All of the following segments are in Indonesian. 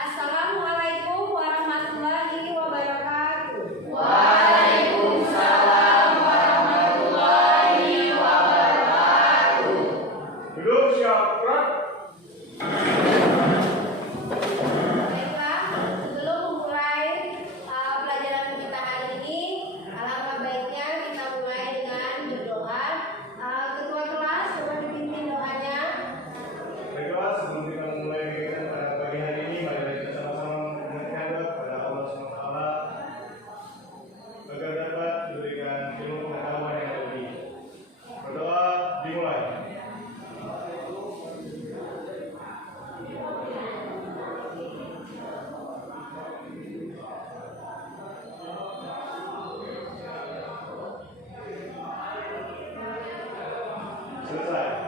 Assalamualaikum warahmatullahi wabarakatuh. Waalaikumsalam warahmatullahi wabarakatuh. Duduk siap, gerak. Baiklah, sebelum memulai pelajaran kita hari ini, alangkah baiknya kita mulai dengan berdoa. Ketua kelas, coba dipimpin doanya. Baiklah, sebelum kita mulai kegiatan pada pagi hari ini, mari kita sama-sama mengingatkan kepada Allah SWT agar dapat diberikan ilmu pengetahuan yang lebih. Berdoa dimulai. Selesai.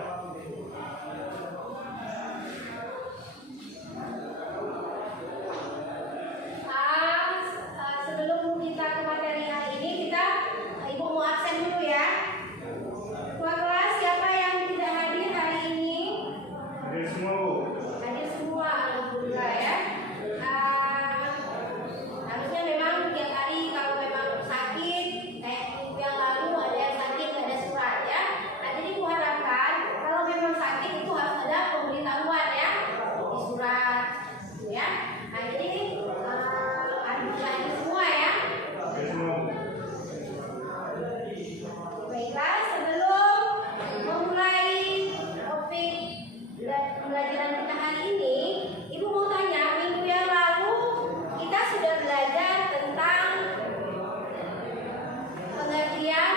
Sebelum kita ke materi hari ini, Ibu mau absen dulu ya. Ketua kelas, siapa yang tidak hadir hari ini? Hadir semua, Bu. Hadir semua, alhamdulillah ya. Harusnya memang tiap hari kalau memang sakit, kayak minggu yang lalu ada yang sakit nggak ada surat ya. Nah jadi Ibu harapkan kalau memang sakit itu harus ada pemberitahuan ya di surat, gitu ya. Nah jadi hadir semua ya. Hadir semua, Bu. Baiklah, sebelum memulai topik dan pembelajaran kita hari ini, Ibu mau tanya, minggu yang lalu kita sudah belajar tentang pengertian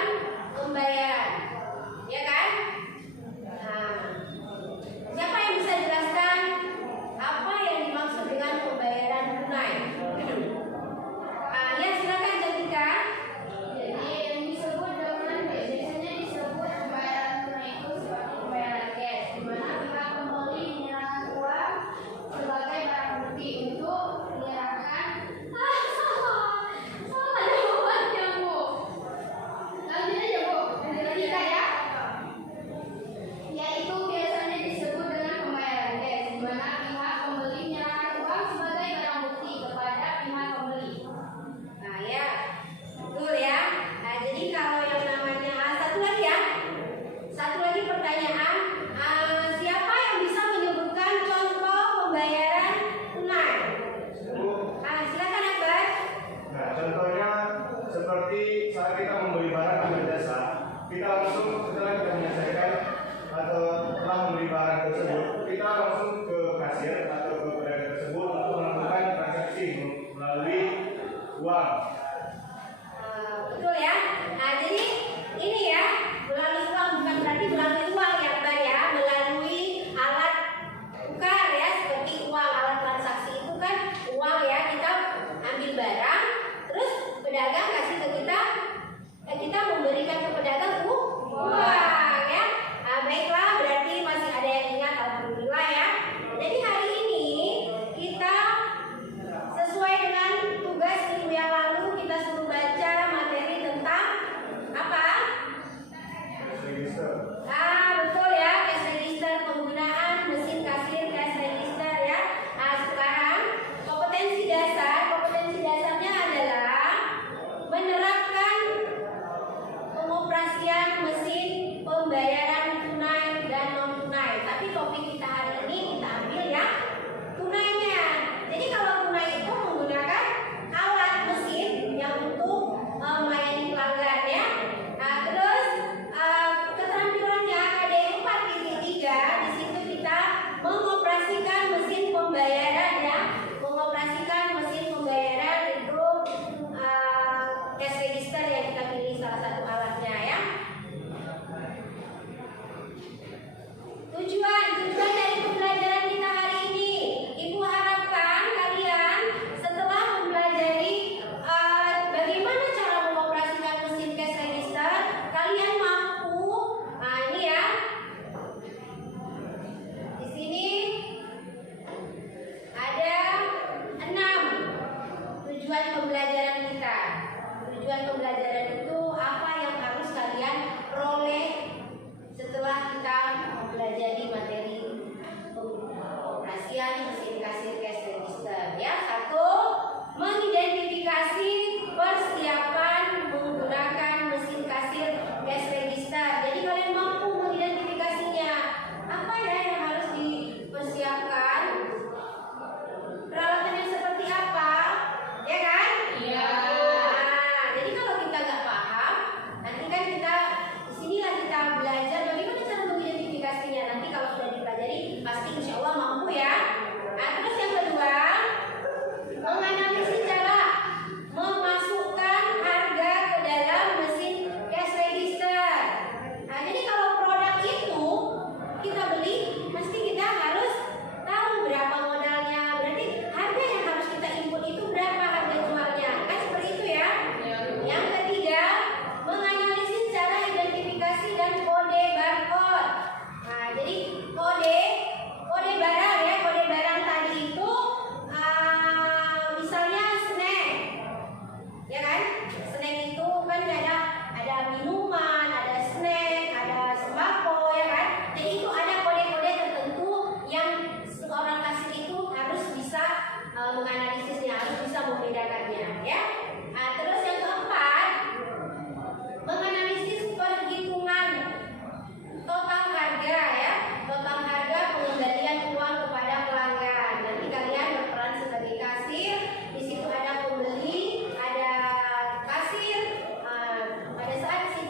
pembayaran, ya kan? Nah, siapa yang bisa jelaskan apa yang dimaksud dengan pembayaran tunai? Ya silakan Jessica. Jadi yang disebut dengan biasanya disebut pembayaran tunai itu seperti pembayaran cash, di mana pihak pembeli menyerahkan uang sebagai barang bukti untuk menyerahkan. Salah jawabannya, Bu. Lanjut aja, Bu. Lanjut aja ya. Yaitu biasanya disebut dengan pembayaran cash, di mana pihak pembeli menyerahkan uang sebagai barang bukti kepada pihak pembeli. Nah ya, betul ya. Nah jadi kalau yang namanya satu lagi pertanyaan, siapa yang bisa menyebutkan contoh pembayaran tunai? Bu. Silakan Akbar. Nah, contohnya seperti saat kita membeli barang atau jasa, kita langsung setelah kita menyelesaikan atau telah membeli barang tersebut, kita langsung ke kasir atau ke pedagang tersebut untuk melakukan transaksi melalui uang. Betul ya. Nah jadi ini ya, melalui uang bukan berarti melalui uang ya Akbar ya, melalui alat tukar ya, seperti uang alat transaksi itu kan uang ya, kita ambil barang, terus pedagang kasih ke kita, kita memberikan ke pedagang uang ya. Nah, baiklah, berarti masih ada yang ingat, alhamdulillah ya. Jadi hari ini kita sesuai dengan tugas minggu yang lalu kita suruh baca materi tentang apa? Snack itu kan ada minuman, ada snack, ada sembako ya kan. Jadi itu ada kode-kode tertentu yang seorang kasir itu harus bisa menganalisisnya, harus bisa membedakannya ya. Nah, terus yang keempat, menganalisis perhitungan total harga ya, total harga pengembalian uang kepada pelanggan. Nanti kalian berperan sebagai kasir. Di situ ada pembeli, ada kasir. Pada saat si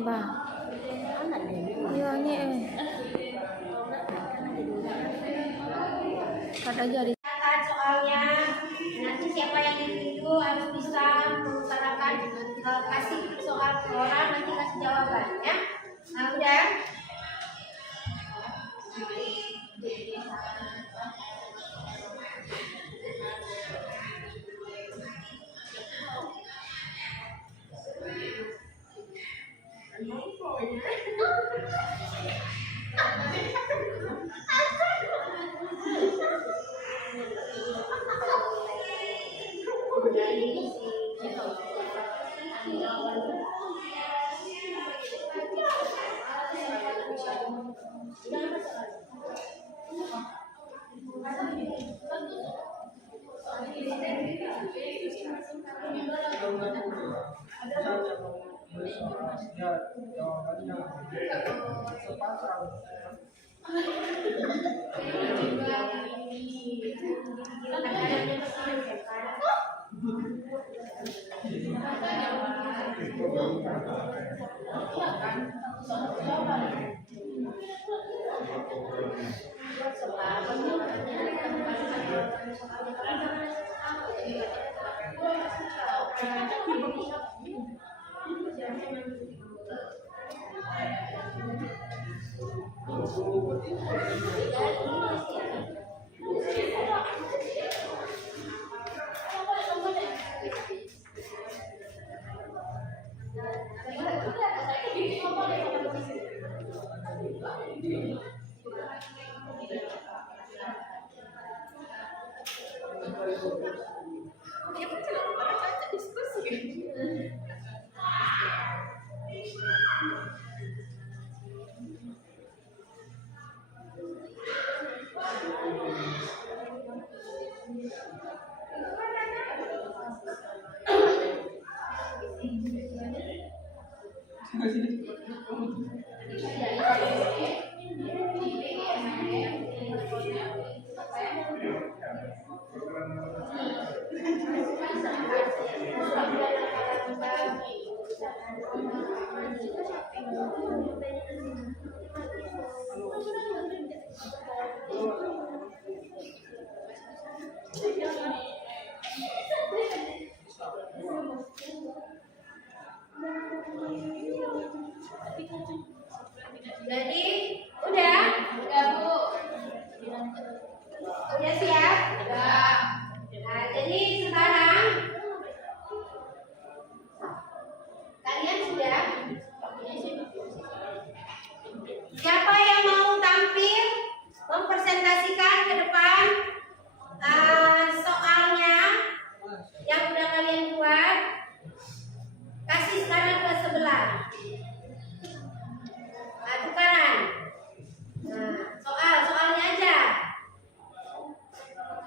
ba? Iya nge. Kata jadi. Catat soalnya, nanti siapa yang dituju harus bisa mengutarakan, kasih soal ke orang, nanti kasih jawaban ya. Nah udah. Jadi udah Bu. Udah siap? Udah. Nah, jadi sekarang kalian sudah. Siapa yang mau tampil mempresentasikan ke depan soalnya yang udah kalian buat? Kasih sekarang ke sebelah. Nah, tukaran. Nah, soalnya aja.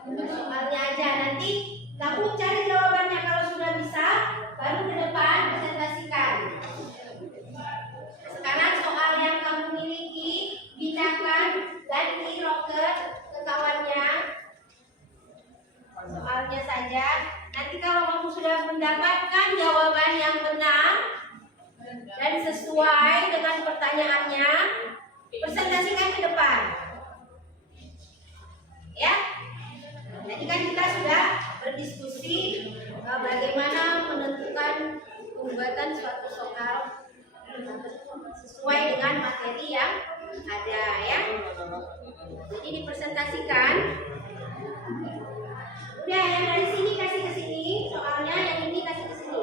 Soalnya aja. Nanti kamu cari jawabannya. Kalau sudah bisa, baru ke depan presentasikan. Sekarang soal yang kamu miliki, pindahkan dan di-rocker ke kawannya. Soalnya saja. Nanti kalau kamu sudah mendapatkan jawaban yang benar dan sesuai dengan pertanyaannya, presentasikan ke depan. Ya. Tadi kan kita sudah berdiskusi bagaimana menentukan pembuatan suatu soal sesuai dengan materi yang ada ya. Jadi dipresentasikan. Udah, yang dari sini kasih ke sini, soalnya yang ini kasih ke sini.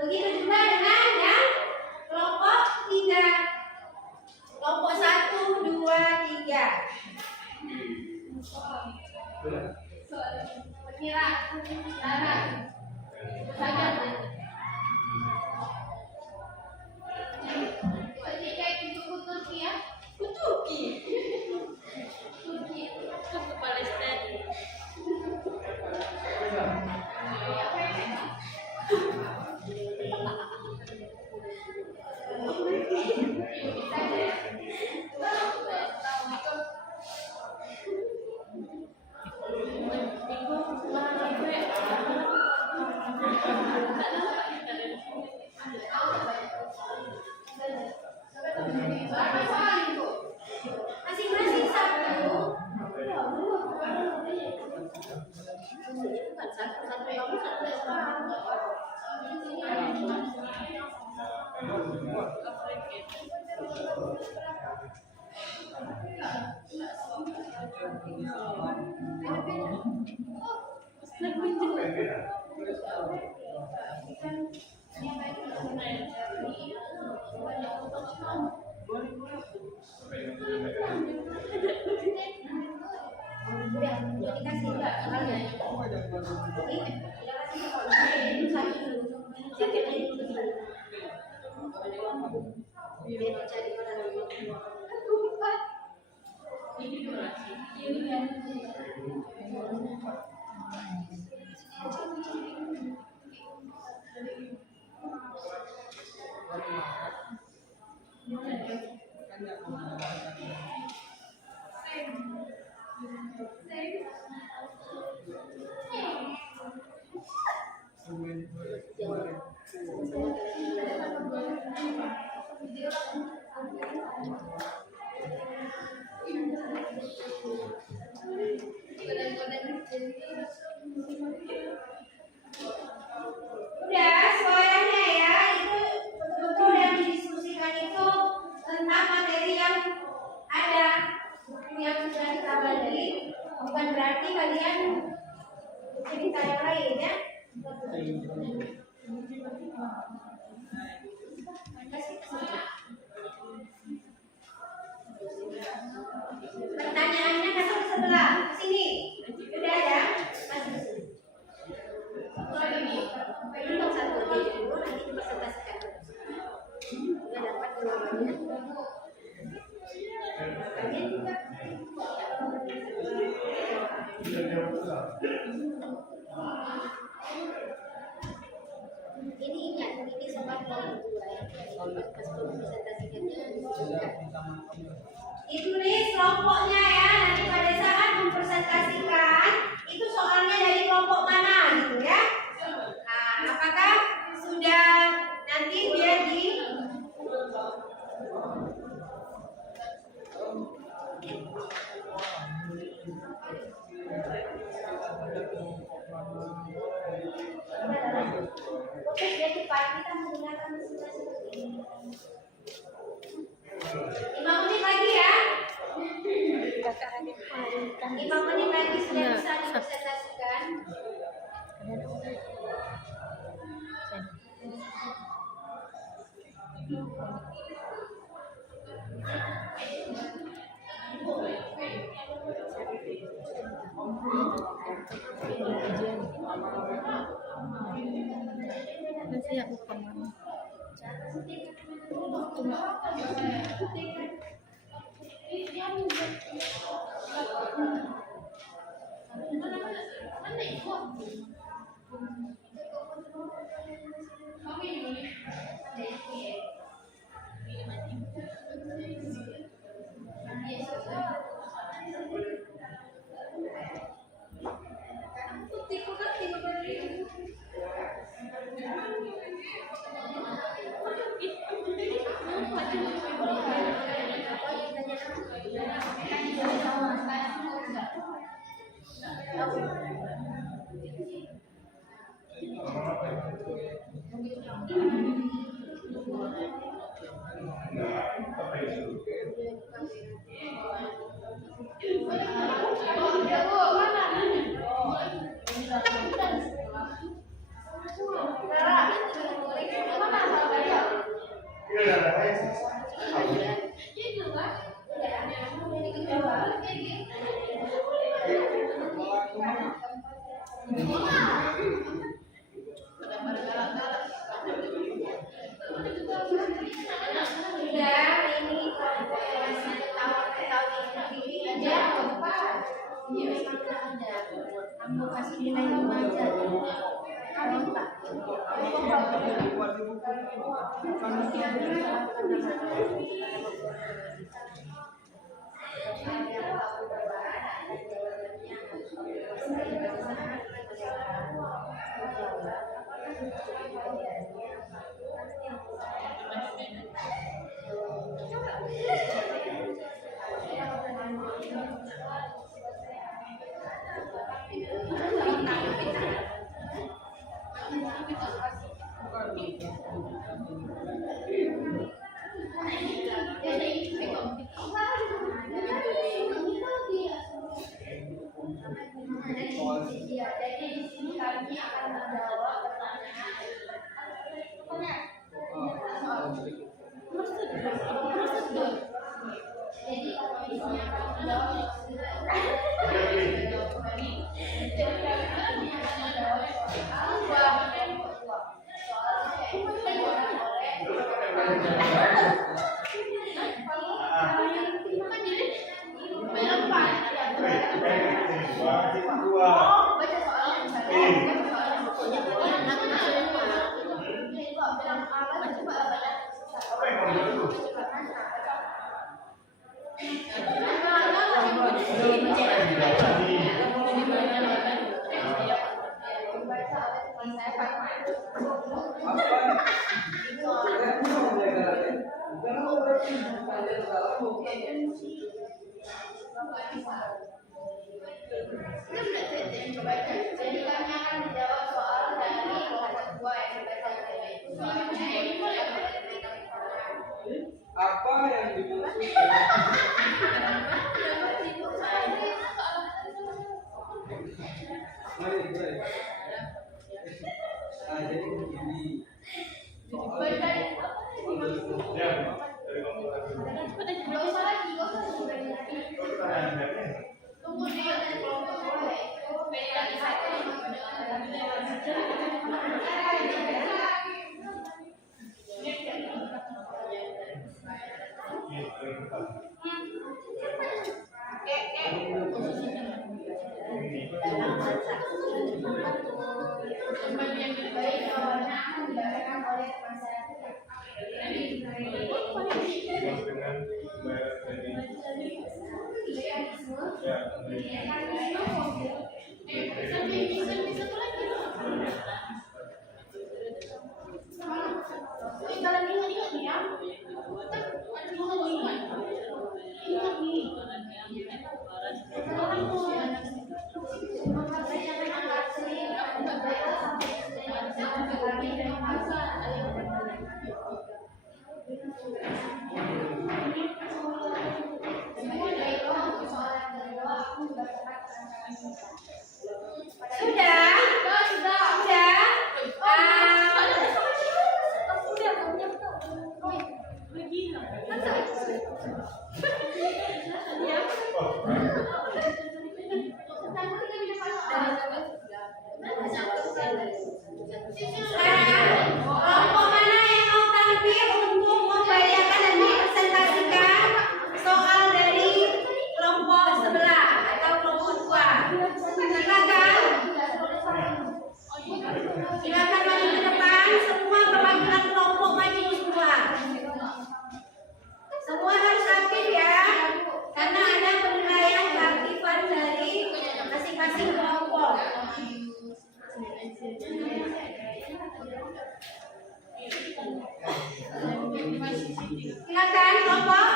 Begitu juga dengan yang kelompok 3. Kelompok 1, 2, 3. Kira, Sarah, Sagar. Kayak gitu Turki ya? Turki. Turki. Ke Palestina. Udah dikasih enggak soalnya. Ini udah kasih satu dulu. Jaketnya dulu. Biar dicari orang dulu. Udah suaranya ya, itu betul-betul yang didiskusikan itu tentang materi yang ada, buku yang sudah kita bagi, bukan berarti kalian cerita yang lain ya. Pertanyaannya kasih sebelah sini, udah ada, masuk sini. Untuk satu dulu nanti dipresentasikan. Udah dapat jawabannya. Kalian juga. Ini ingat, ini soal yang kedua ya. Pas presentasikannya. Ditulis kelompoknya ya. Nanti pada saat mempresentasikan itu soalnya dari kelompok mana gitu ya. Nah, apakah sudah nanti dia di Oke, dia cepat kita menggunakan mesin seperti ini. 5 menit lagi ya. 5 menit lagi sudah bisa dipresentasikan. Masih aku kemana? Aku kasih nilai 5 aja. Jadi kami akan menjawab soal dari kelompok 2 yang dibacakan yaitu soalnya ini boleh berikan informasi. Apa yang dimaksud jadi begini. Ya, dari kelompok satu. Belum usah lagi, gak usah sebenarnya. Pertanyaan berikutnya. Tunggu dia dari kelompok 2 yaitu beda di satu baik jawabannya akan dibacakan oleh teman saya. Dimaksud dengan pembayaran kredit. Ya, Sudah? Sudah? Kelompok mana yang mau tampil untuk membayangkan dan merepresentasikan soal dari kelompok sebelah atau kelompok 2? Silakan. Silakan maju ke depan. Semua perwakilan kelompok maju semua. Semua harus aktif ya, karena ada penilaian keaktifan dari masing-masing kelompok. Silakan kelompok.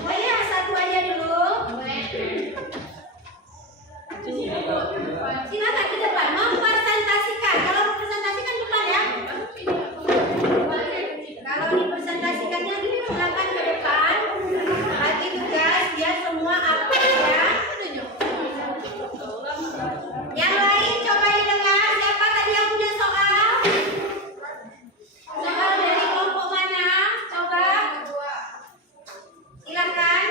Oh iya, satu aja dulu. Silakan ke depan mempresentasikan. Kalau mempresentasikan depan ya. Kalau dipresentasikannya silakan ke depan. Bagi tugas biar semua aktif ya. Yang lain coba didengar. Siapa tadi yang punya soal? Soal dari kelompok mana? Coba. Silakan.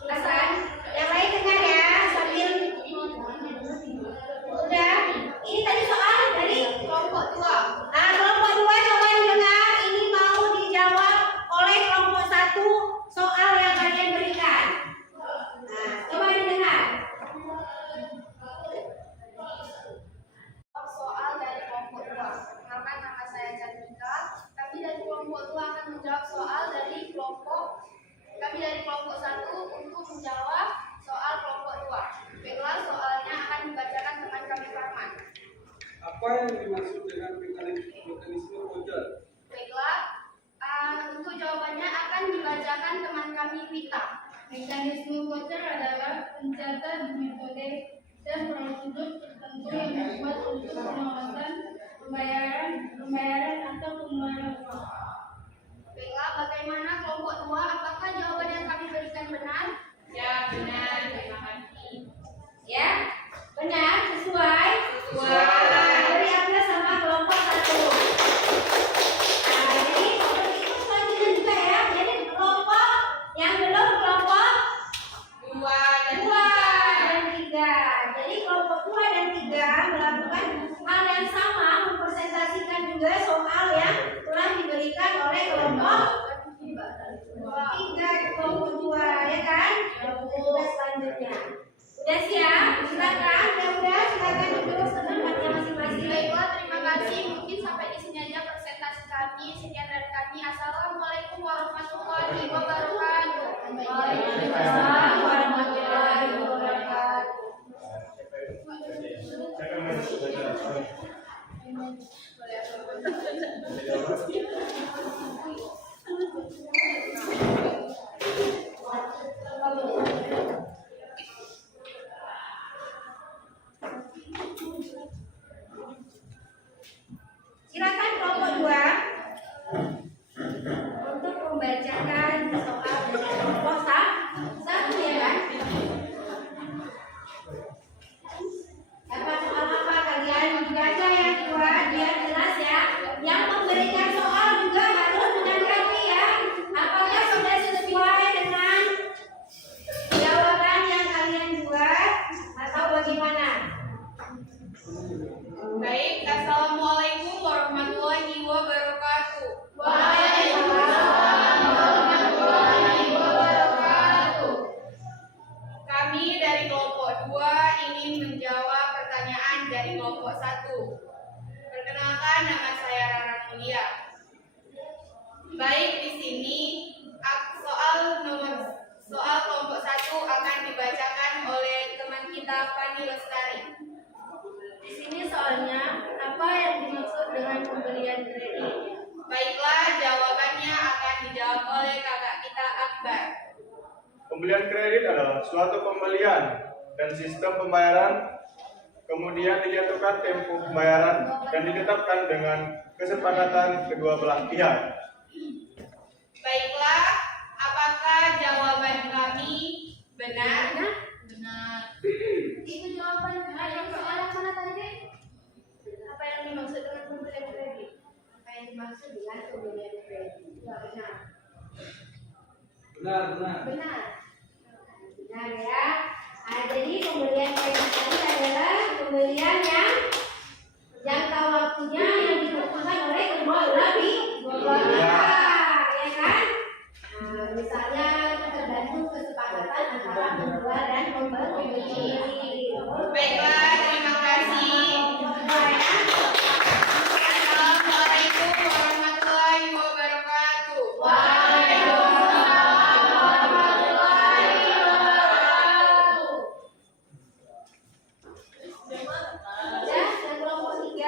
Silakan. Yang lain dengar ya sambil. Udah. Ini tadi soal dari kelompok 2. Kelompok 2 coba didengar. Ini mau dijawab oleh kelompok 1 soal yang kalian berikan. Coba didengar. Soal dari kelompok 2. Perkenalkan, nama saya Cantika. Kami dari kelompok 2 akan menjawab soal dari kelompok 1 untuk menjawab soal kelompok 2. Baiklah, soalnya akan dibacakan teman kami Farman. Apa yang dimaksud dengan mekanisme voucher? Baiklah, untuk jawabannya akan dibacakan teman kami Wita. Mekanisme voucher adalah pencatat metode dan prosedur tertentu yang dibuat untuk pengawasan pembayaran atau pengeluaran uang. Baiklah, bagaimana kelompok 2? Apakah jawaban yang kami berikan benar? Ya, benar. Terima kasih. Ya, benar, sesuai. Beri aplaus sama kelompok 1. Jadi seperti itu selanjutnya juga ya. Jadi kelompok yang belum kelompok 2 dan 3. Jadi kelompok 2 dan 3 melakukan hal yang sama, mempresentasikan juga soal yang telah diberikan Ya siap, silakan. Ya udah, silakan duduk tempatnya masing-masing. Baiklah, terima kasih. Mungkin sampai di sini aja presentasi kami. Sekian dari kami. Assalamualaikum warahmatullahi wabarakatuh. Waalaikumsalam warahmatullahi wabarakatuh. Silakan kelompok 2 untuk membacakan soal dari kelompok 1 ya kan? Dapat soal apa kalian? Dibaca yang 2 biar jelas ya. Yang memberikan soal juga harus menanggapi ya. Apakah sudah sesuai dengan jawaban yang kalian buat atau bagaimana? Baik, assalamualaikum warahmatullahi wabarakatuh. Waalaikumsalam warahmatullahi wabarakatuh. Kami dari kelompok 2 ingin menjawab pertanyaan dari kelompok 1. Perkenalkan, nama saya Rara Mulia. Baik, di sini soal kelompok 1 akan dibacakan oleh teman kita Fani Lestari. Di sini soalnya apa yang dimaksud dengan pembelian kredit? Baiklah, jawabannya akan dijawab oleh kakak kita Akbar. Pembelian kredit adalah suatu pembelian dan sistem pembayaran, kemudian dijatuhkan tempo pembayaran dan ditetapkan dengan kesepakatan kedua belah pihak. Baiklah, apakah jawaban kami benar? Benar. Itu jawaban yang soal mana tadi? Apa yang dimaksud dengan pembelian kredit? Apa yang dimaksud dengan pembelian kredit? Ya, benar. Benar ya. Nah, jadi pembelian kredit tadi adalah pembelian yang jangka waktunya yang ditentukan oleh kedua belah pihak, ya kan? Nah, misalnya tergantung kesepakatan antara penjual dan pembeli. Baiklah, terima kasih. Assalamualaikum warahmatullahi wabarakatuh. Waalaikumsalam warahmatullahi wabarakatuh. Ya, dan kelompok 3.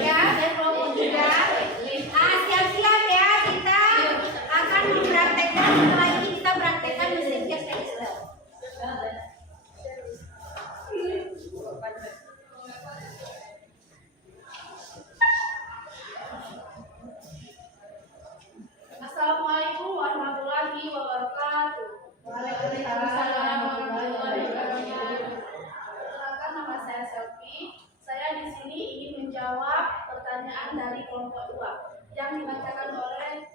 Ya, dan kelompok 3. Siap-siap ya, kita akan mempraktekkan setelah ini kita praktekkan mesin cek Excel. Assalamualaikum warahmatullahi wabarakatuh. Waalaikumsalam warahmatullahi wabarakatuh. Perkenalkan, nama saya Selvi. Saya di sini ingin menjawab pertanyaan dari kelompok 2 yang dibacakan oleh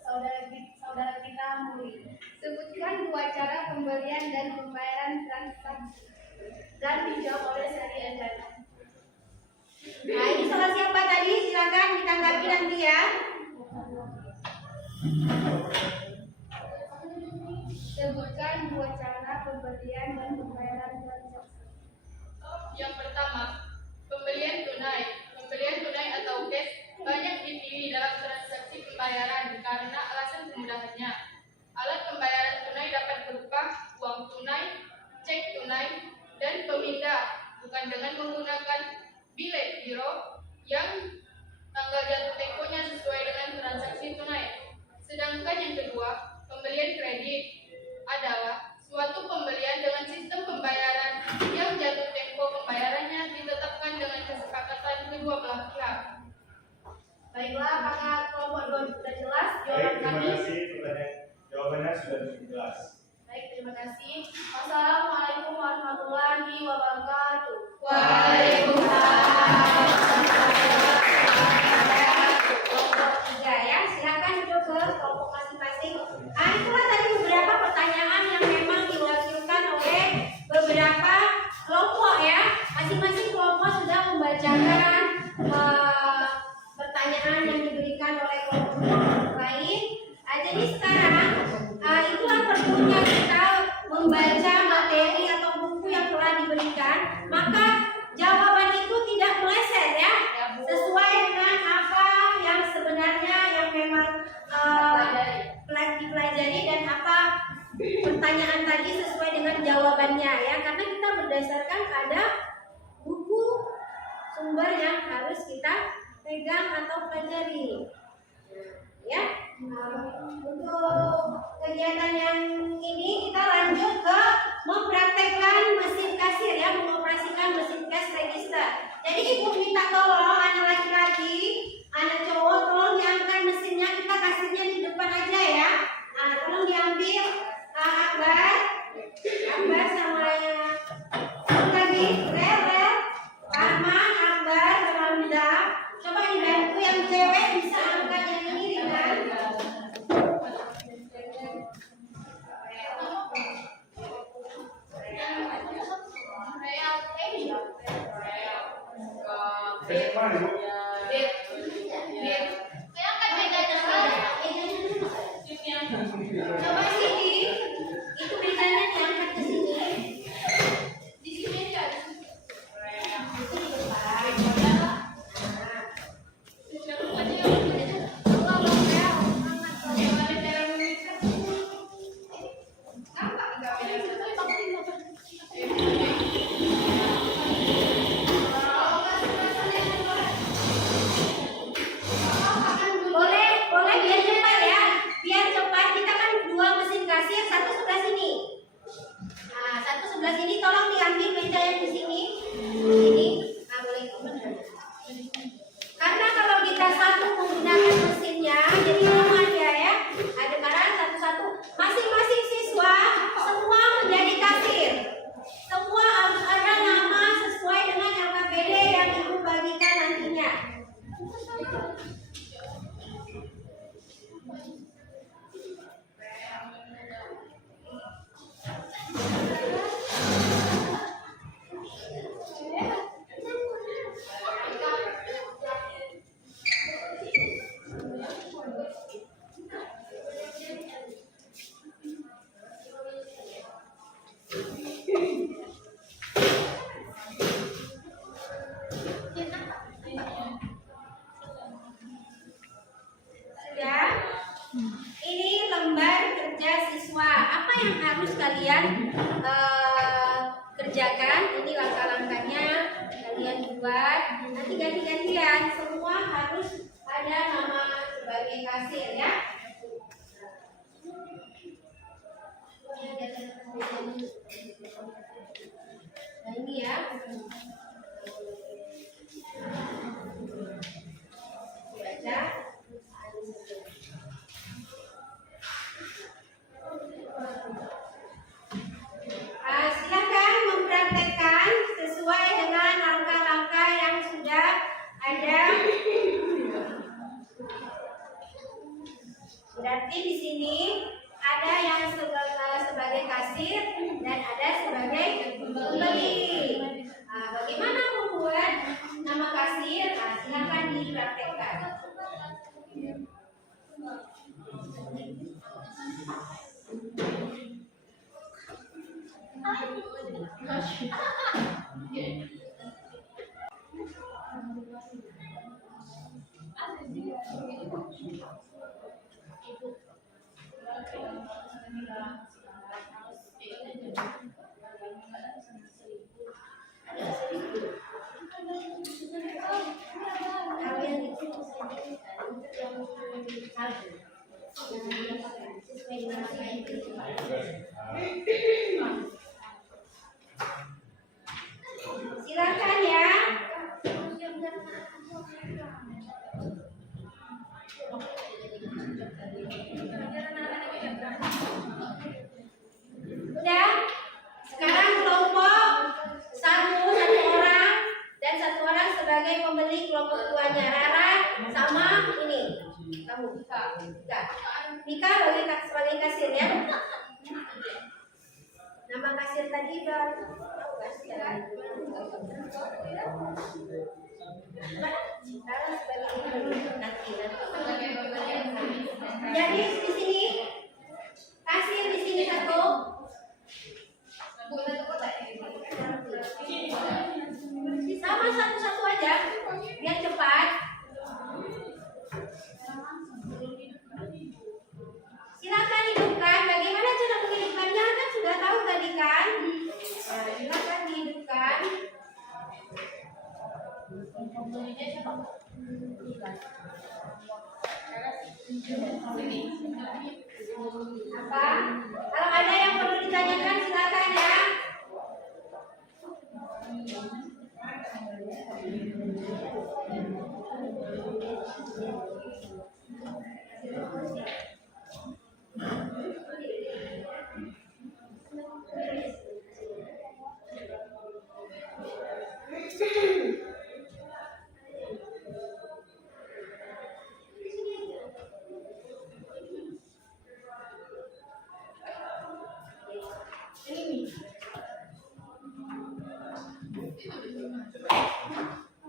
saudara kita Muri. Sebutkan 2 cara pembelian dan pembayaran transaksi dan dijawab oleh Sari Anjana. Nah, ini salah siapa tadi? Silakan ditanggapi nanti ya. Sebutkan 2 cara pembelian dan pembayaran transaksi. Yang pertama, pembelian tunai. Pembelian tunai atau cash banyak dipilih dalam transaksi pembayaran karena alasan kemudahannya. Alat pembayaran tunai dapat berupa uang tunai, cek tunai, dan pemindah, bukan dengan menggunakan bilet giro yang tanggal jatuh temponya sesuai dengan transaksi tunai. Sedangkan yang kedua, pembelian kredit adalah suatu pembelian dengan sistem pembayaran yang jatuh tempo pembayarannya ditetapkan dengan kesepakatan kedua belah pihak. Baiklah, apakah kelompok 2 sudah jelas Baik, jawaban terima kami? kasih. Jawabannya sudah jelas. Baik, terima kasih. Wassalamualaikum warahmatullahi wabarakatuh. Kelompok 3 ya, silakan duduk ke kelompok masing-masing. Itulah tadi beberapa pertanyaan yang memang diwakilkan oleh beberapa kelompok ya. Masing-masing kelompok sudah membacakan pertanyaan yang diberikan oleh kelompok lain. Jadi sekarang itulah perlunya pertanyaan tadi sesuai dengan jawabannya ya, karena kita berdasarkan pada buku sumber yang harus kita pegang atau pelajari. Ya, untuk kegiatan yang ini kita lanjut ke mempraktekkan mesin kasir ya, mengoperasikan mesin cash register. Jadi ibu minta tolong anak laki-laki, anak cowok tolong diangkat mesinnya, kita kasirnya di depan aja ya. Nah, tolong diambil Akbar sama yang lagi Rel, Rahman, Akbar, Ramda. Coba dibantu yang cewek bisa angkat yang ini ringan. Saya mana, Bu? Coba sini, itu bedanya diangkat ke sini. Di sini aja. Itu di depan. Boleh biar cepat ya. Biar cepat, kita kan dua mesin kasir, satu sebelah sini. Nah, satu sebelah sini tolong diambil meja yang di sini. Ini, nah boleh. Karena kalau kita satu menggunakan mesinnya, jadi muat ya. Ada barang satu-satu. Masing-masing siswa semua menjadi kasir. Semua harus ada nama sesuai dengan LKPD yang ibu bagikan nantinya. Sudah? Ini lembar kerja siswa. Apa yang harus kalian kerjakan? Ini langkah-langkahnya kalian buat. Nanti ganti-gantian. Semua harus ada nama sebagai kasir ya. Nah ini ya. Baca. Silakan mempraktekkan sesuai dengan langkah-langkah yang sudah ada. Berarti di sini ada yang sebagai kasir dan ada sebagai pembeli. Nah, bagaimana membuat nama kasir? Nah, silakan dipraktekkan. Silakan ya. Udah. Sekarang kelompok satu orang dan satu orang sebagai pembeli kelompok tuanya. Rara sama ini kamu Mika sebagai kasir ya. Nama kasir tadi udah tahu kan sekarang. Jadi di sini kasir di sini satu. Sama satu-satu aja biar cepat. Silakan hidupkan. Bagaimana cara menghidupkan? Apa? Kalau ada yang perlu ditanyakan silakan ya.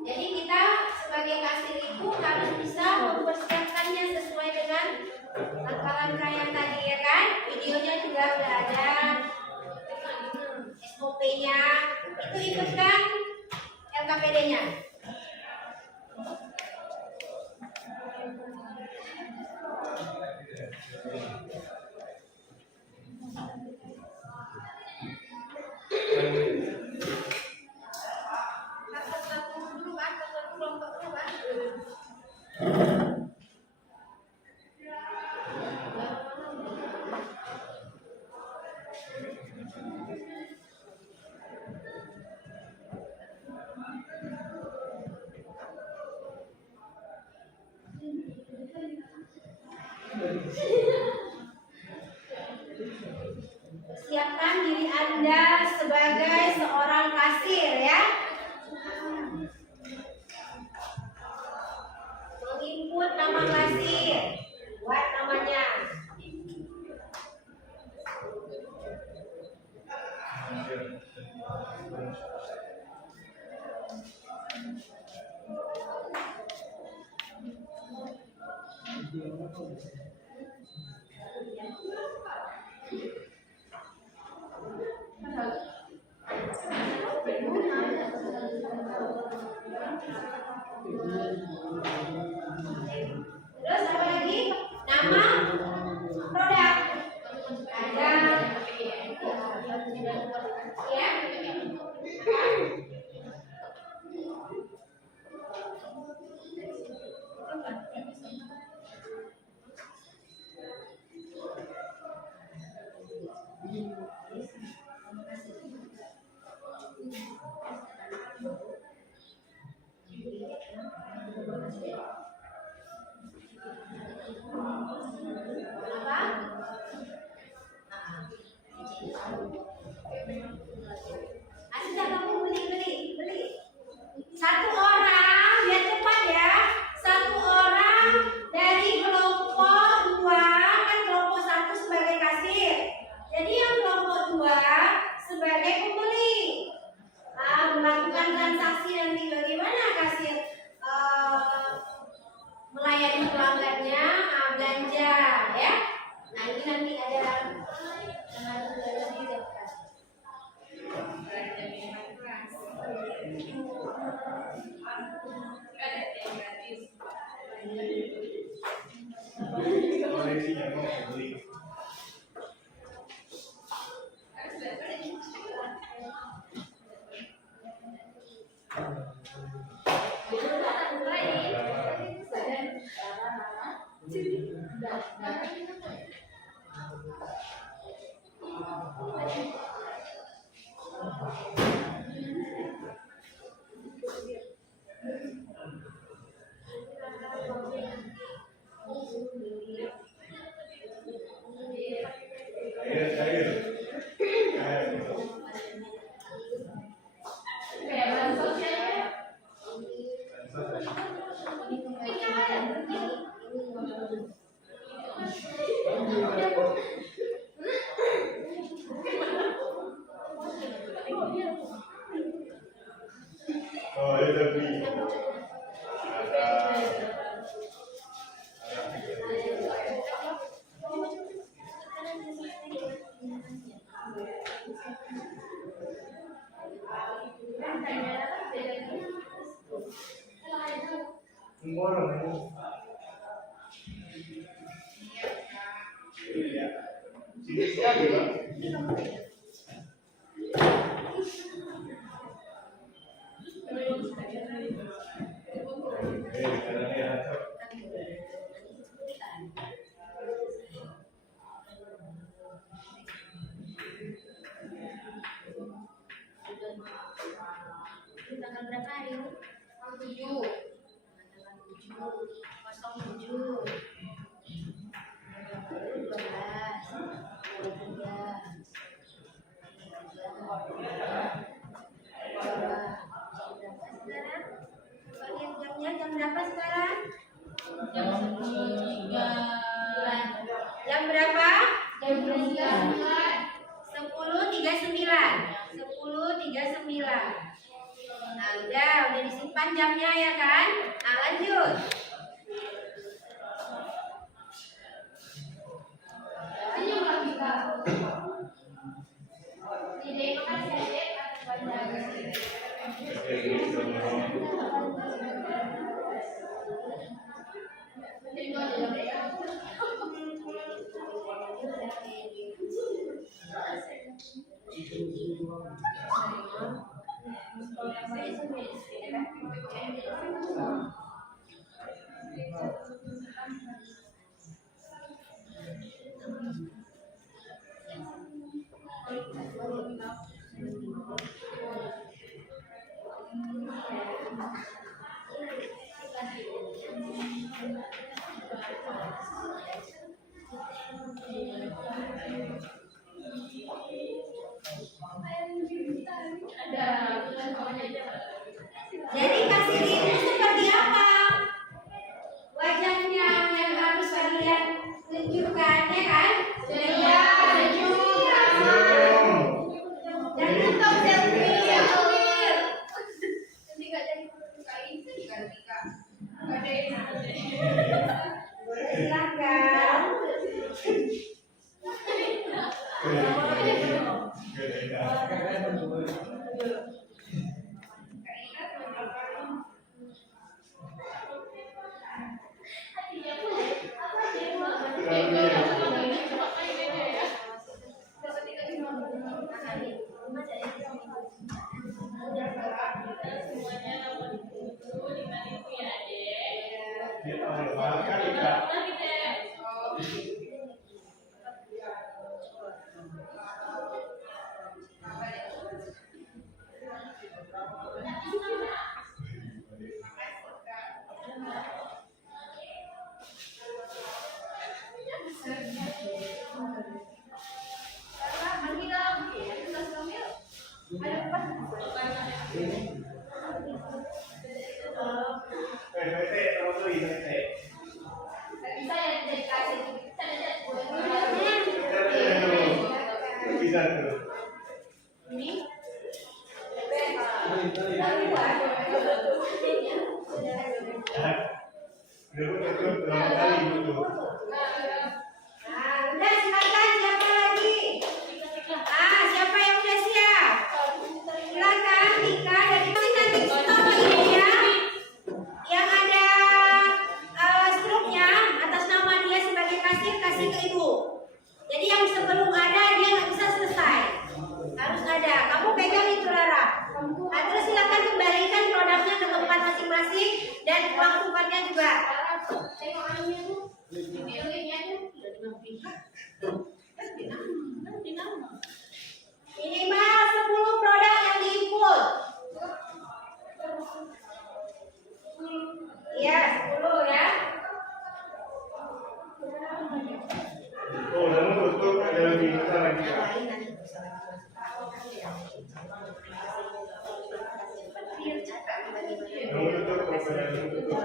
Jadi kita sebagai kasir itu harus bisa mempersiapkannya sesuai dengan langkah-langkah yang tadi ya kan. Videonya juga sudah ada, SOP-nya. Itu ikut kan LKPD-nya. Siapkan diri Anda sebagai seorang kasir ya. Menginput nama kasir, buat namanya. Terus apa lagi? Nama produk. Ada ya. Asal kamu beli. Satu orang, biar cepat ya. Satu orang dari kelompok 2, kan kelompok 1 sebagai kasir. Jadi yang kelompok 2 sebagai pembeli. Melakukan transaksi nanti bagaimana kasir melayani pelanggannya, belanja ya. Nah ini nanti ada Koleksinya mau beli. Cair. Oh, itu lebih. Borong ini. Iya. Sini sekali, Pak. berapa? Jam 10.39. 10.39. 10.39. Nah, udah disimpan jamnya ya kan? Nah, lanjut. Senyum lagi Kak. Ide makan sedek atau banyak. Jadi kasir itu seperti apa? Wajahnya yang harus kalian tunjukkan ya kan? Ceria, senyum, Jangan stop selfie. nanti gak jadi kain diganti Kak. Boleh silakan. Bisa ya jadi kasih. Saya jadi Bisa tuh. Ini Nah, udah silakan siapa lagi? Siapa yang udah siap? Silakan Tika dari nanti stop ini ya. Yang ada struknya atas nama dia sebagai kasir kasih ke ibu. Jadi yang sebelum ada dia nggak bisa selesai. Harus ada. Kamu pegang itu Rara. Nah, terus silakan kembalikan produknya ke tempat masing-masing dan uang tukarnya juga. Minimal 10 produk yang diinput. Iya, 10 ya. Oh, namun tutup ada lebih besar lagi. Namun tutup ada lebih tutup.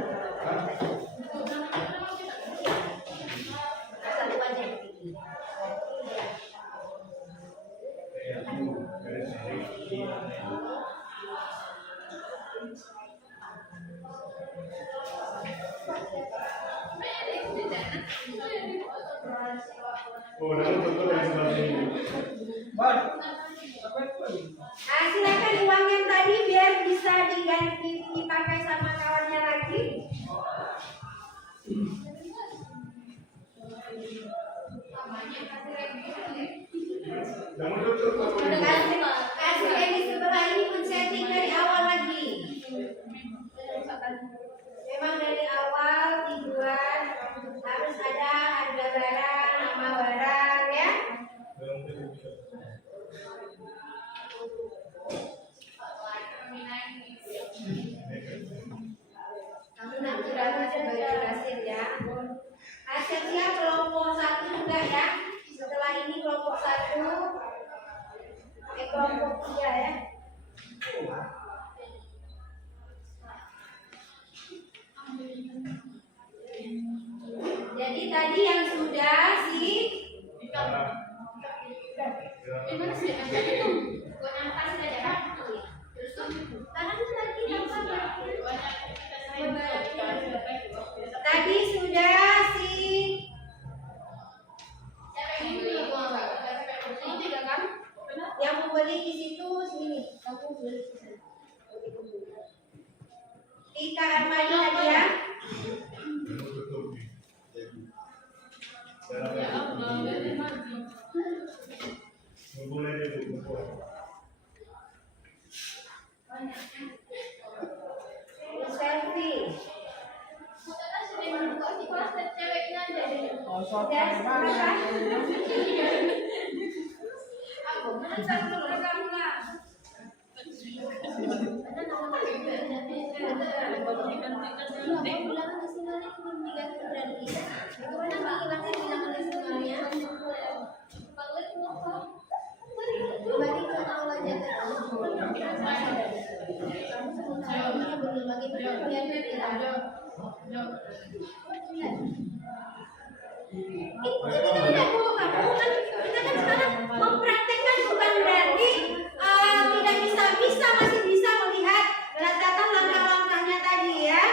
Satu aja. Oh, namun tutup ada sebelah sini. Nah, silakan uang yang tadi biar bisa diganti dipakai sama kawannya lagi. Namun tutup apa ini? Kasih yang di sebelah ini pun setting dari awal lagi. Memang dari awal dibuat harus ada harga barang, nama barang ya. Kamu nanti dapat sebagai kasir ya. Hasilnya kelompok 1 juga ya. Setelah ini kelompok 1, kelompok 3 ya. Jadi tadi yang sudah si Gimana sih? Itu buat nafas aja kan? Terus tuh karena tadi Tadi sudah si yang membeli di situ sini. Kamu beli di sana. Tika Armani tadi ya. Mulai dari buku. Selfie. Kita kan sekarang mempraktekkan, bukan berarti tidak bisa, masih bisa melihat letakkan langkah-langkahnya tadi ya.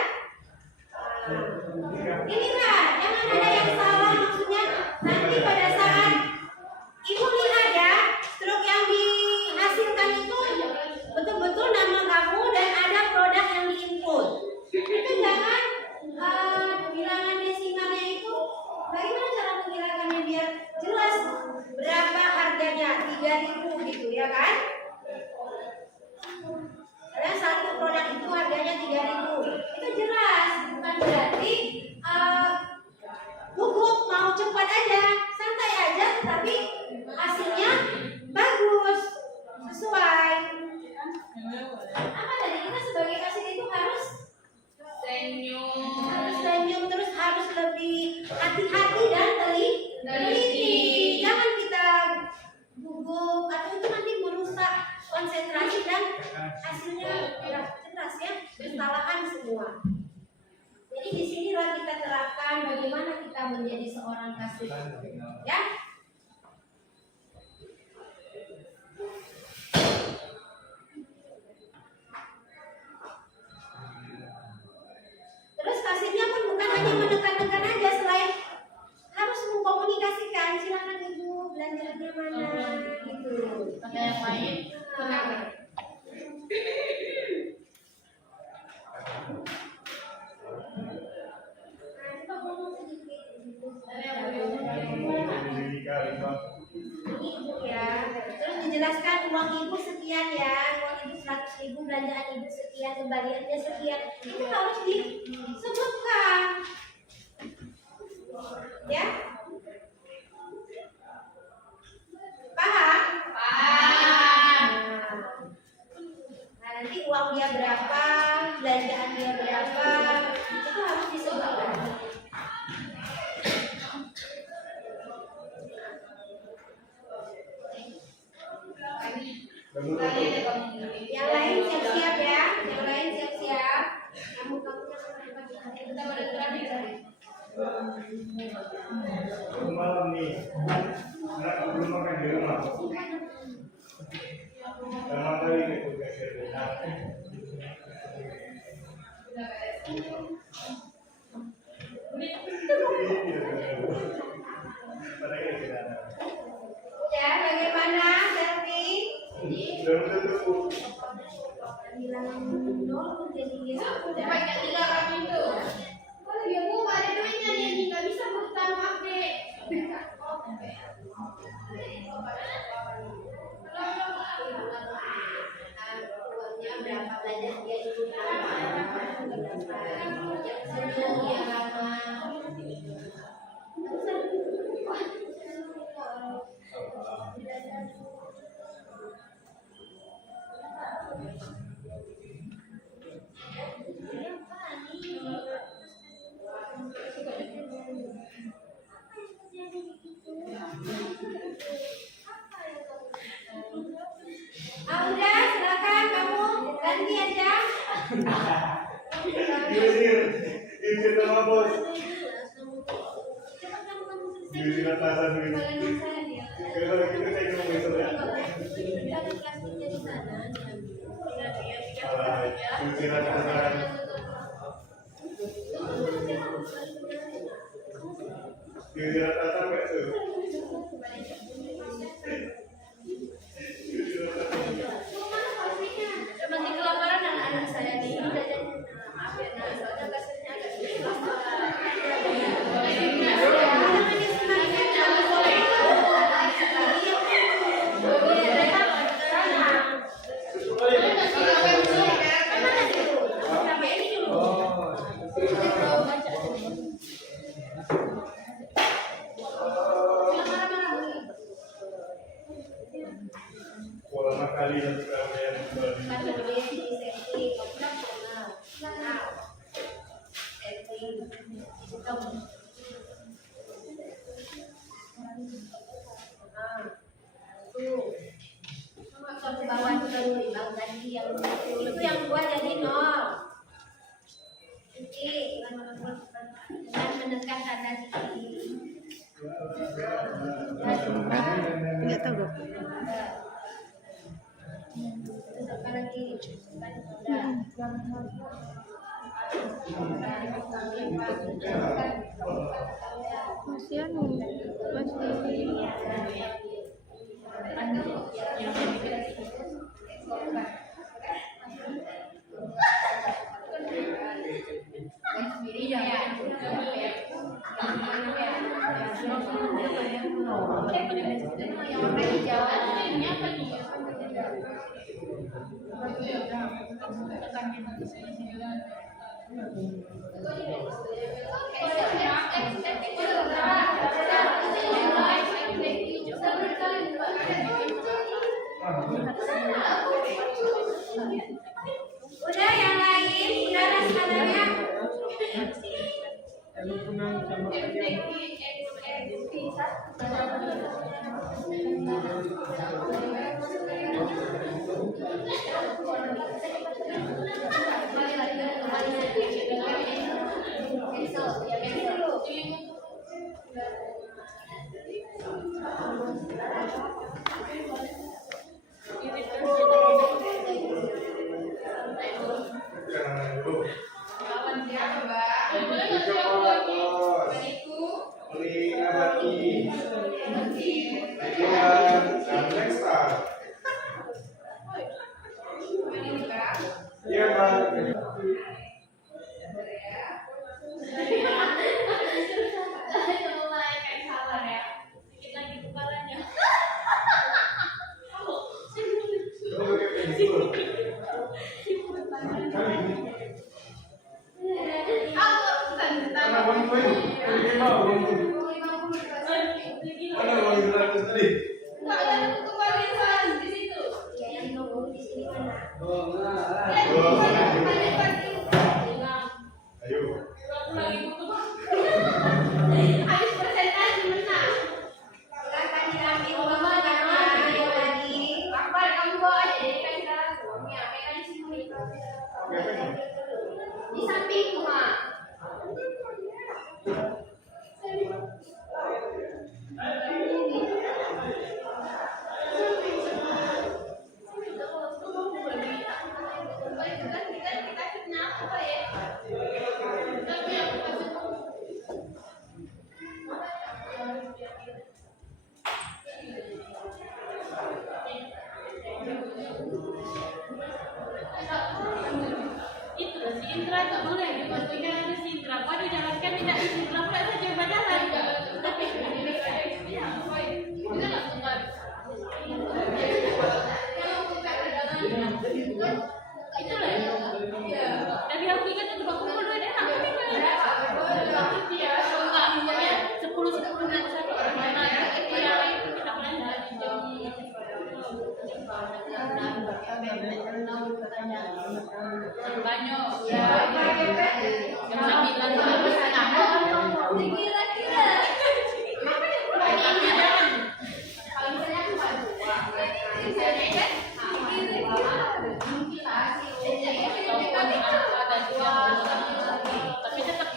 Ini Kak, jangan ada yang salah, maksudnya nanti pada saat Ibu lihat ya, struk yang dihasilkan itu betul-betul nama kamu dan ada produk yang diinput. Itu jangan bilangan desimalnya itu bagaimana cara menghilangkannya biar jelas berapa harganya, 3.000 gitu ya kan? Karena satu produk itu harganya 3.000, itu jelas, bukan berarti gugup mau cepat aja, santai aja, tapi hasilnya bagus, sesuai. Apa tadi kita sebagai kasir itu harus senyum, terus harus lebih hati-hati dan teliti. Jangan kita gugup atau itu nanti merusak konsentrasi dan hasilnya tidak jelas ya, kesalahan semua. Jadi di sinilah kita terapkan bagaimana kita menjadi seorang kasir, ya. Terus kasirnya pun bukan hanya menekan-tekan aja, selain harus mengkomunikasikan, silakan ibu belanjanya mana gitu. Ada yang lain? Terus dijelaskan uang ibu sekian ya, uang ibu 100.000, belanjaan ibu sekian, kembaliannya sekian, itu harus disebutkan, ya. Paham? Nah, nanti uang dia berapa, belanjaan dia berapa, itu harus disebutkan. Yang lain siap-siap ya, yang lain siap-siap. Kamu kita Malam nih, anak belum makan di rumah. Sama kali itu kasih. Ya, bagaimana selfie? Belum tentu. Bilang nol jadi Udah banyak 3 orang itu. Oh iya Bu, nggak ada duitnya nih, nggak bisa bukan pakai. uangnya berapa, belajar dia itu berapa, yang senang dia lama. Aura, silakan kamu ganti aja. Ini sama bos. Cepat kamu Di atasan ini. saya Kalau gitu saya cuma besok ya. Kira-kira Kira-kira sampai tuh. Seperti kelaparan anak-anak saya nih udah jadi maaf ya nah, soalnya kasirnya agak sedikit Pola kali dan sekalian itu yang dua jadi nol. Oke, dengan menekan tanda sini. Nggak tahu dok. Apa lagi? Masih anu, masih Udah yang lain, udah rasanya. Kalau punang sama kalian. Iya, Pak. Di sampingku, Mak. Itu si Indra tak boleh dibantunya ada si Indra. Kau dijalankan tidak si Indra pula saja berjalan. Tapi ya, kita nak tunggu. Itulah ya. Dari aku ingat itu baku puluh ada nak kami mana? Dia enggak 10 dan satu orang mana itu yang kita mana banyak ya. Tapi tetap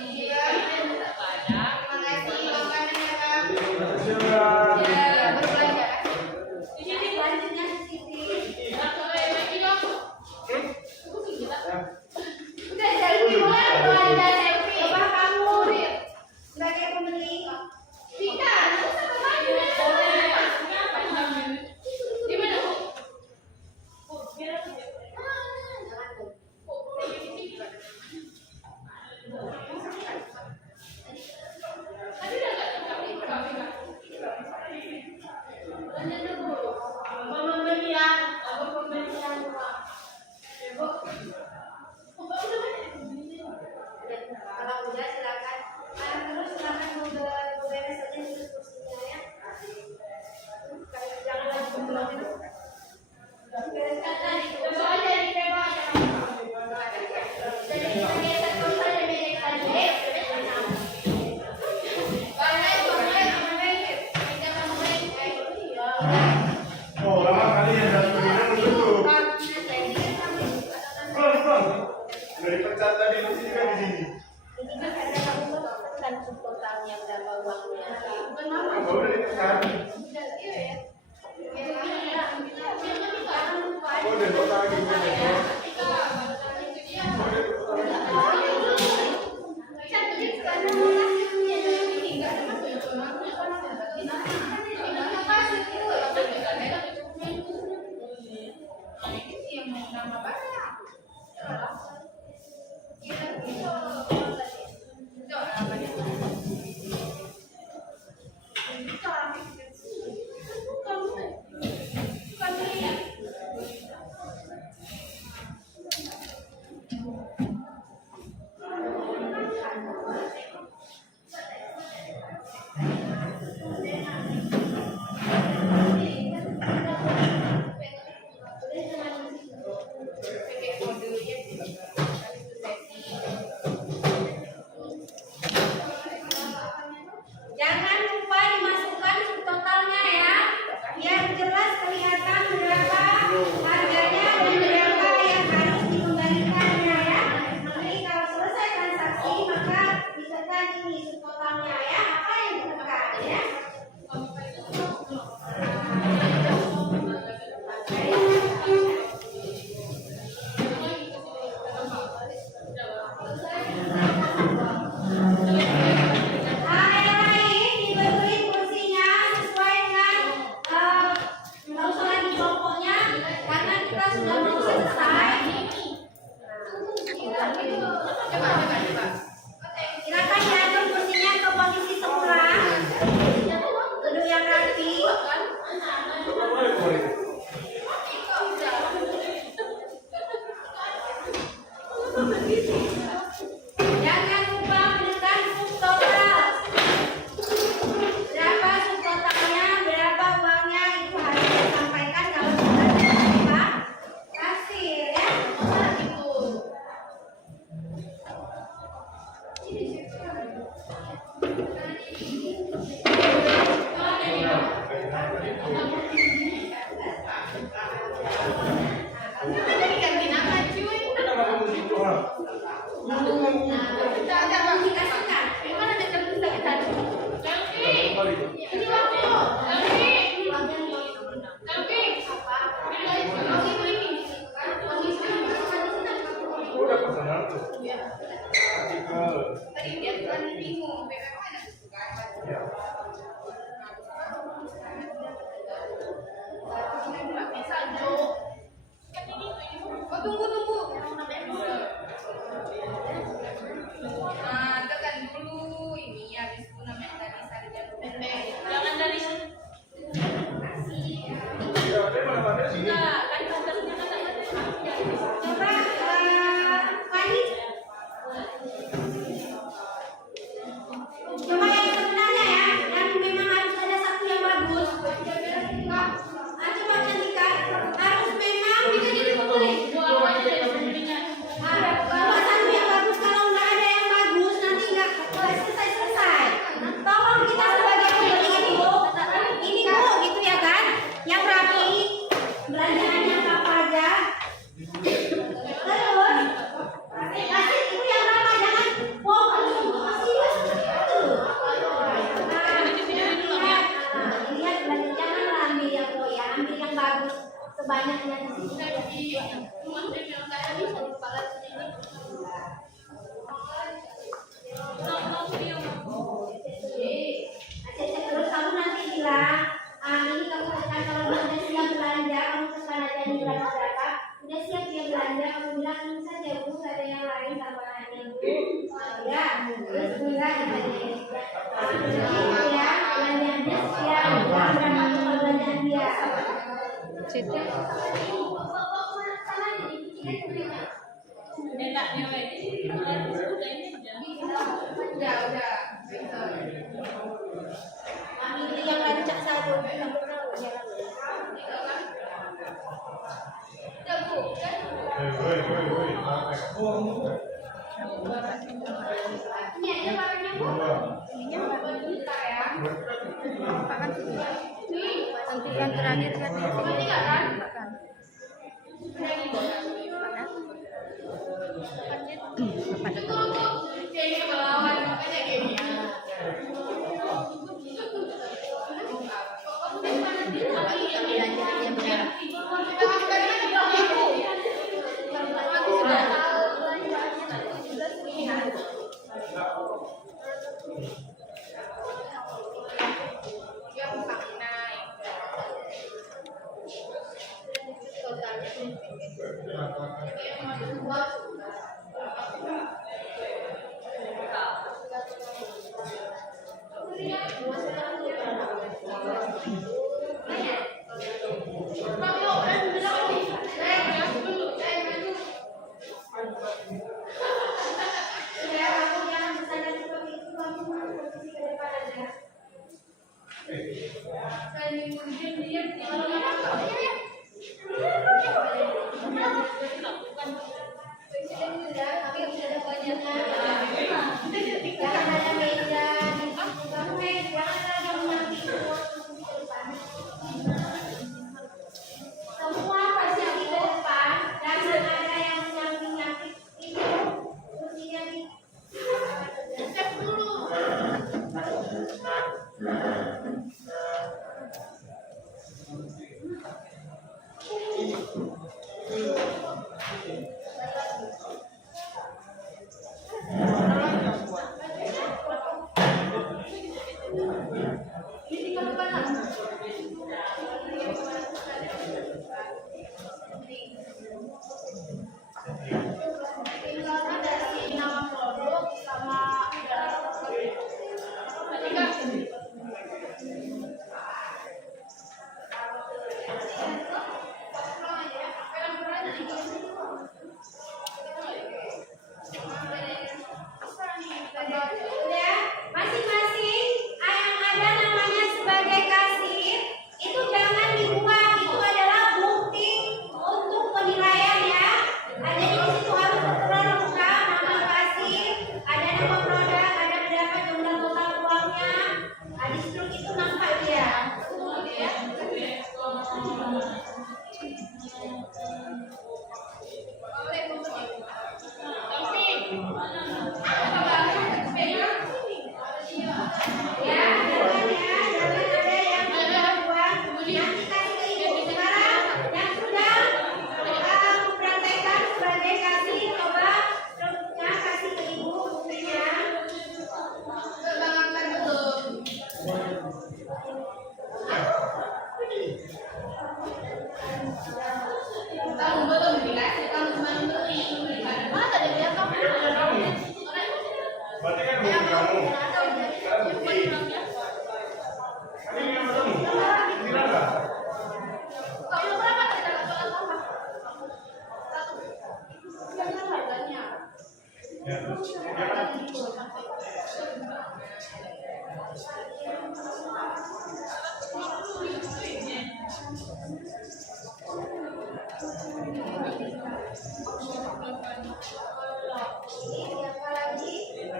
Terima kasih, Pak. berbagi kan? Oh, udah kota lagi gue. Jangan lupa dimasukkan subtotalnya ya, biar jelas kelihatan berapa harganya dan berapa yang harus dikembalikannya ya. Nanti kalau selesai transaksi maka ditekan ini subtotalnya ya, apa yang ditekan ya. Yang lain dibentukin kursinya sesuai dengan nggak usah lagi kelompoknya karena kita sudah mau selesai. Silakan diatur kursinya ke posisi semula, duduk yang rapi. Jangan lupa menekan subtotal. Berapa subtotalnya, berapa uangnya itu harus disampaikan kalau sudah diterima kasir ya. Dikasihkan. Udah pesanan tuh. Artikel. Ya. Tekan dulu ini habis fundamentalis jangan dari sini. Ya, dia mana pada sini. Coba Fani. Coba yang sebenarnya ya, yang memang harus ada satu yang bagus. Coba Cantika, harus memang bisa ditulis. Kalau satu yang bagus, kalau nggak ada yang bagus nanti nggak selesai. Tolong kita sebagai pembeli ini bu, gitu ya kan, yang rapi, belanjaannya apa aja. Terus, kasih itu yang berapa, jangan fokus kasih itu. Lihat belanja, janganlah ambil yang ya, ambil yang bagus sebanyaknya di sini. Terus kamu nanti bilang, ini kamu tekan kalau udah siap belanja, kamu tekan aja nilai berapa, udah siap dia belanja, kamu bilang ini saja bu, nggak ada yang lain tambahannya bu. Ya, terus enggak ya, belanjanya siap, berapa belanjaan dia. Situ. Ambil yang rancak satu, kamu tahu ya. Woi. Ini aja barangnya bu. Makan situ. Nanti yang terakhir kan makan. jadinya bergerak. Ya, kamu jangan bersandar seperti itu, kamu posisi ke depan aja. Jangan ada meja di situ, kamu jangan ada menyamping posisi ke depan. Semua posisi ke depan, jangan ada yang menyamping-nyamping itu kursinya di cek dulu. Tinggalkan dari nama produk sama udah masing-masing yang ada namanya sebagai kasir itu jangan dibuang, itu adalah bukti untuk penilaian ya. Ada di situ harus tertera lengkap nama kasir, ada nama produk, ada berapa jumlah total uangnya. Di struk itu nampak ya. Ya, jangan ada yang buang. Nanti kasih ke ibu. Sekarang yang sudah mempraktekkan sebagai kasih, coba struknya kasih ke ibu buktinya. Berarti kan bukan kamu. Sekarang bukti. Ini yang kamu. Tidak enggak? Ya, terus dia kan Siapa lagi? ya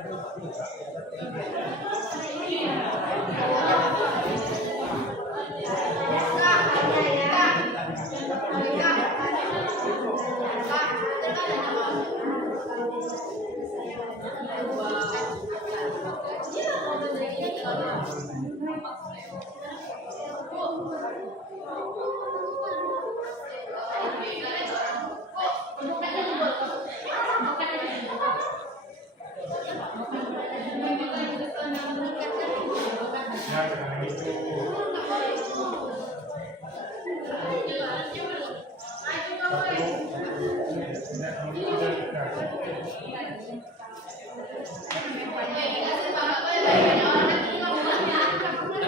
jangan itu.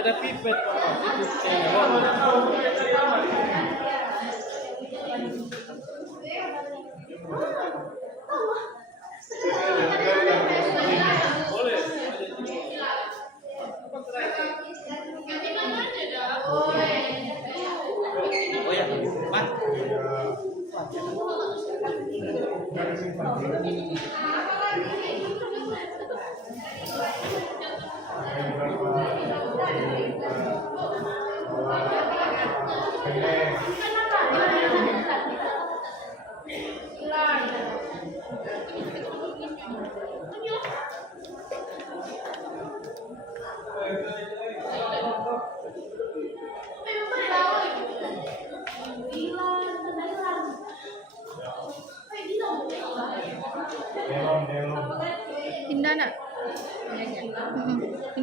Ada pipet. Boleh. Oh ya, Mat.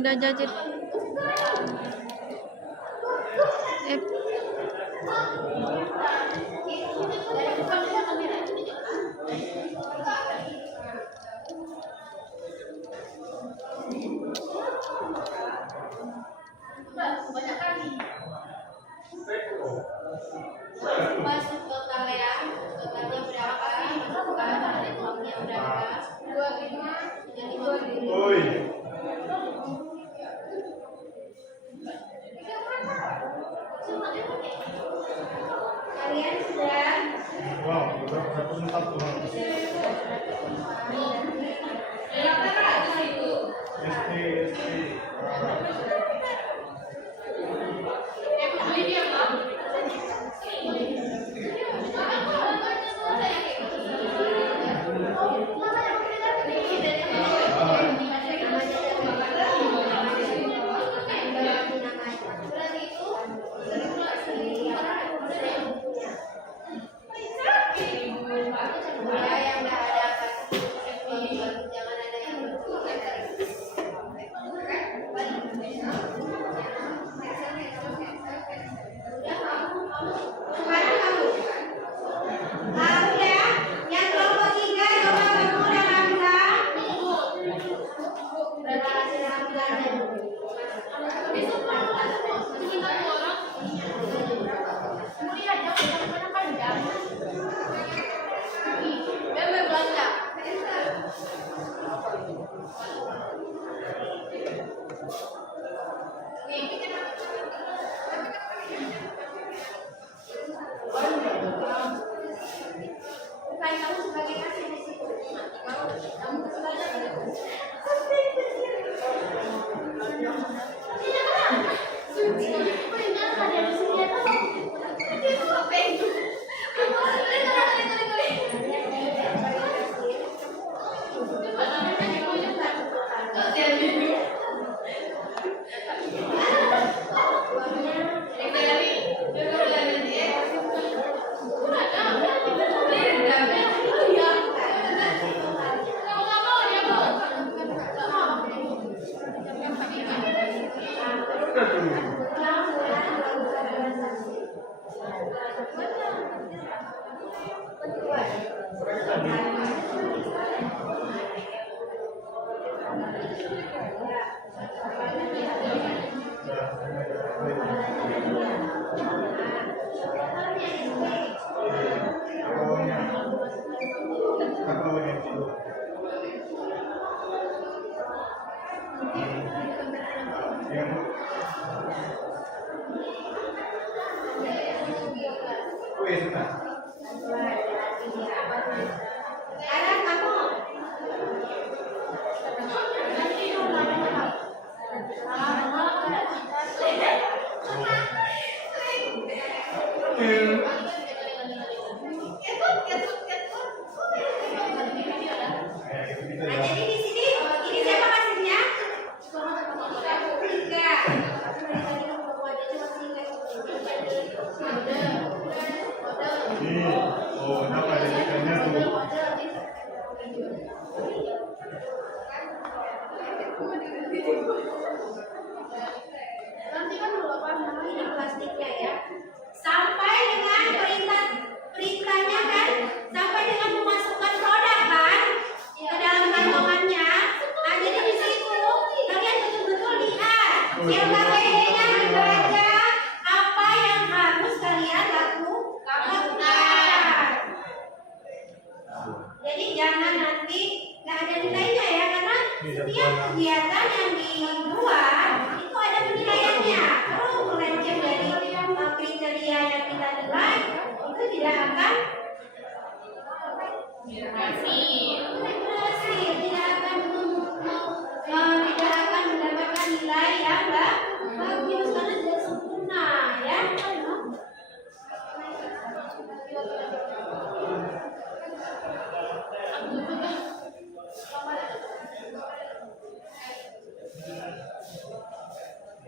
udah jajet. Masuk total ya. Totalnya berapa? Totalnya berapa? 25. Yang 50. Oi. Kalian sudah Wow, udah 140. SD.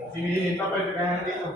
Sini apa di kanan itu?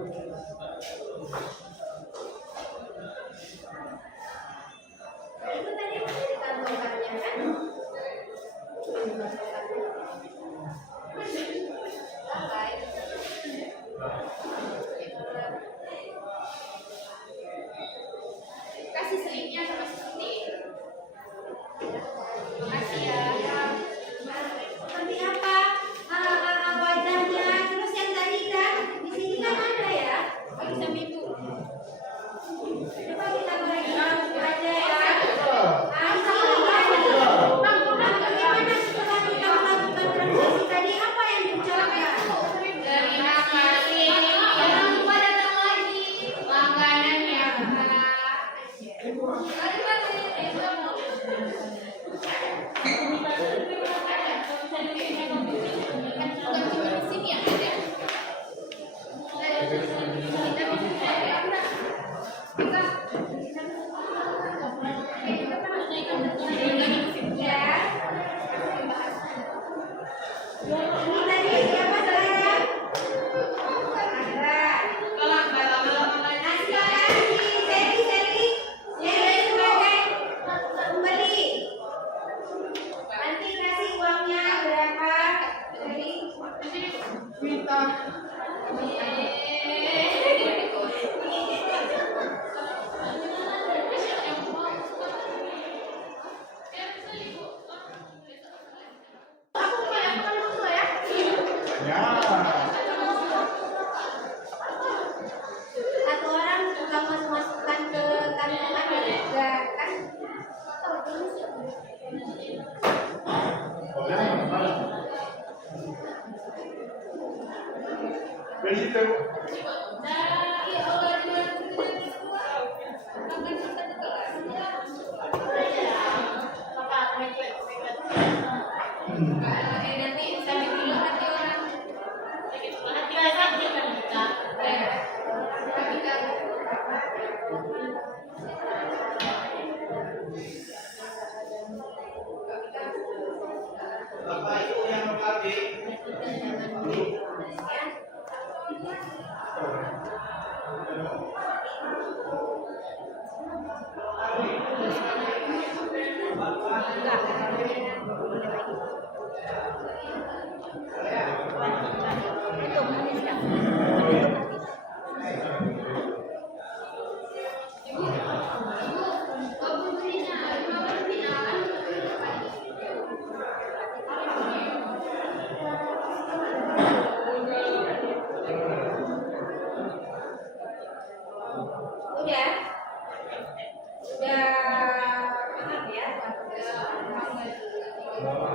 Satu orang juga masukkan ke kantong juga kan? Begitu. Bapak itu yang mengkaji. Udah? Udah paham ya?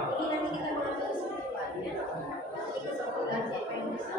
Ini nanti kita mengambil kesimpulannya. Nanti kesimpulan siapa yang bisa.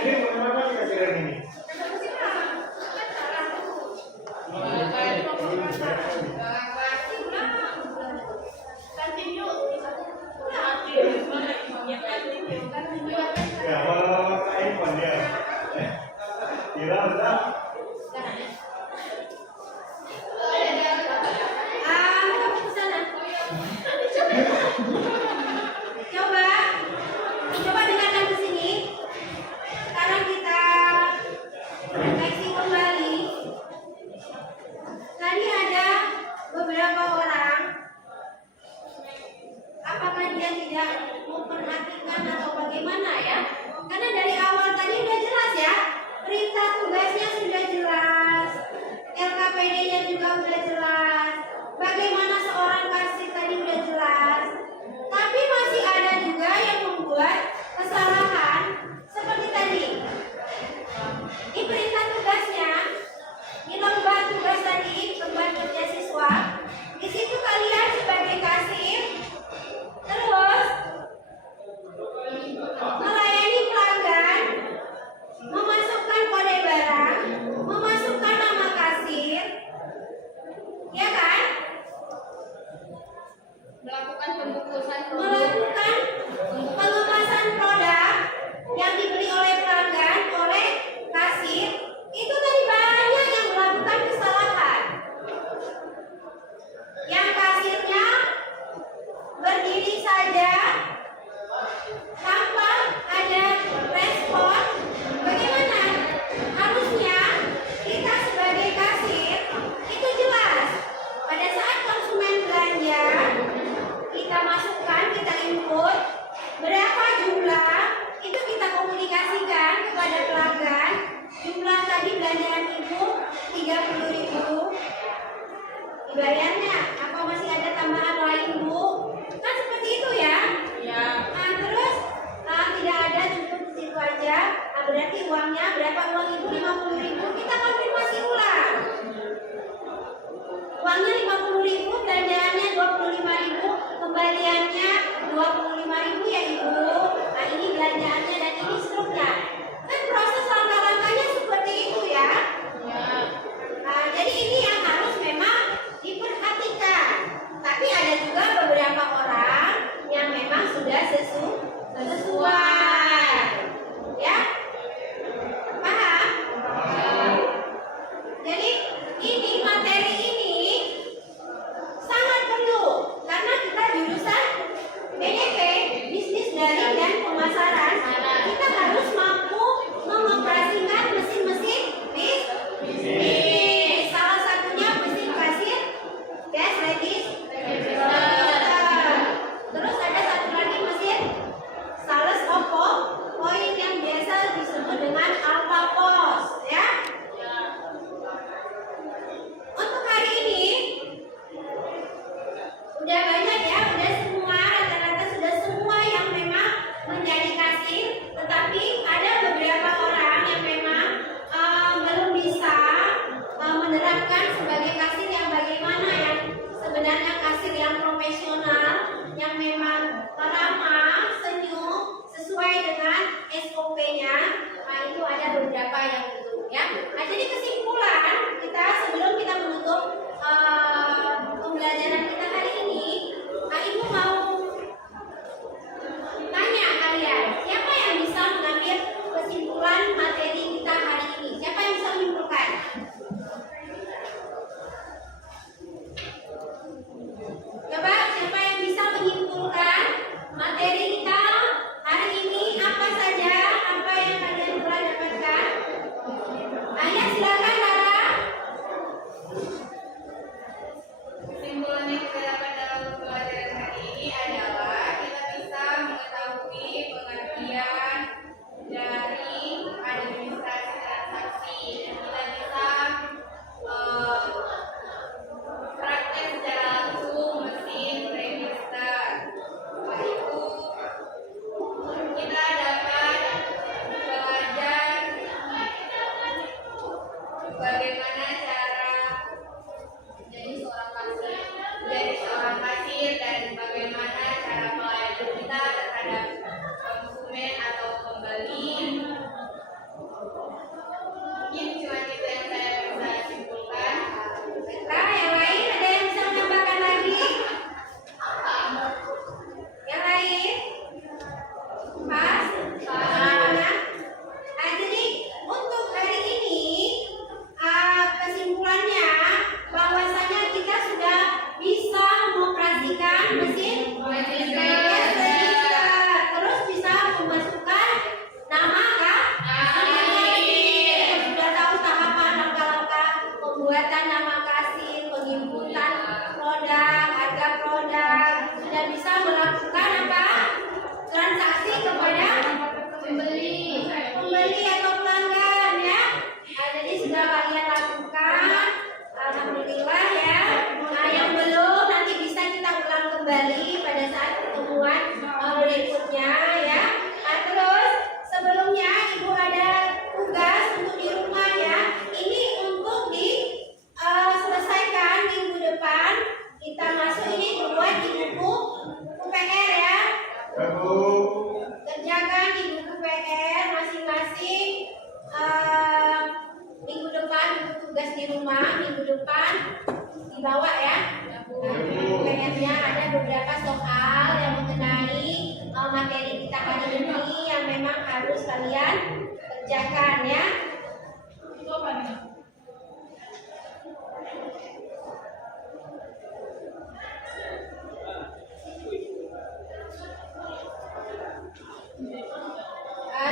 Ini kenapa dikasih rem ini? Ya, kalau kain pun dia. Kira udah. Kamu kesana. Coba dengarkan ke sini. Sekarang kita refleksi kembali. Tadi ada beberapa orang. Apakah dia tidak memperhatikan atau bagaimana ya? Karena dari awal tadi udah jelas ya. Perintah tugasnya sudah jelas. LKPD-nya juga udah jelas. Bagaimana seorang kasir tadi udah jelas. Tapi masih ada juga yang membuat kesalahan seperti tadi. Di perintah tugasnya, di lembar tugas tadi, lembar kerja siswa, di situ kalian sebagai kasir terus melayani pelanggan, memasukkan kode barang, memasukkan nama kasir, ya pertemuan berikutnya ya. Nah, terus sebelumnya Ibu ada tugas untuk di rumah ya. Ini untuk selesaikan minggu depan. Kita masuk ini buat di buku PR ya. Kerjakan di buku PR masing-masing. Minggu depan untuk tugas di rumah, minggu depan dibawa ya. PR-nya ada beberapa soal yang mengenai materi kita hari ini yang memang harus kalian kerjakan ya. Itu apa nih?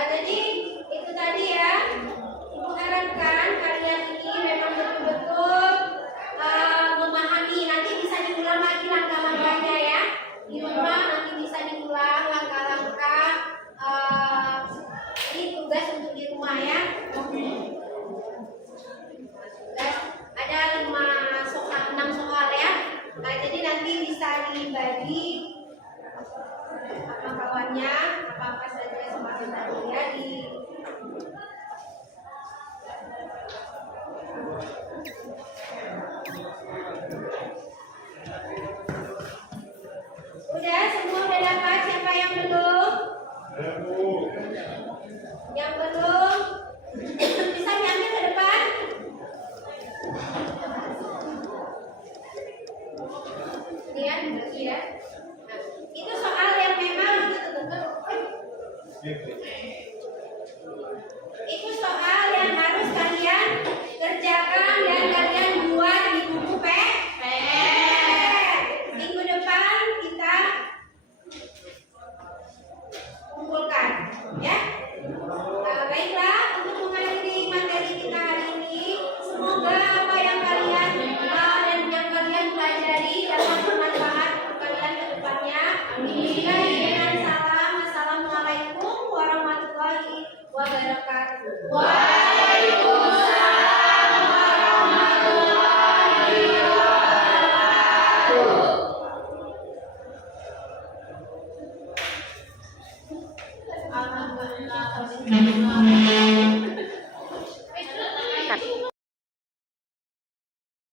Jadi itu tadi ya. Ibu harapkan kalian ini memang betul-betul memahami. Nanti bisa diulang lagi langkah-langkahnya ya. Di rumah nanti bisa diulang langkah-langkah. Ini tugas untuk di rumah ya. Ada 6 soal ya. Nah, jadi nanti bisa dibagi apa kawannya, apa saja semuanya tadi ya di udah semua udah dapat. Siapa yang belum? Yang belum bisa diambil ke depan. Ini ya, dibagi ya. Nah, itu soal yang memang itu soal yang harus kalian kerjakan dan kalian buat di buku PR. Minggu depan kita kumpulkan ya. Baiklah, untuk mengakhiri materi kita hari ini, semoga apa yang kalian dan yang kalian pelajari dapat bermanfaat untuk kalian ke depannya. Amin. Dengan salam, assalamualaikum warahmatullahi wabarakatuh. Waalaikumsalam warahmatullahi wabarakatuh. Alhamdulillah.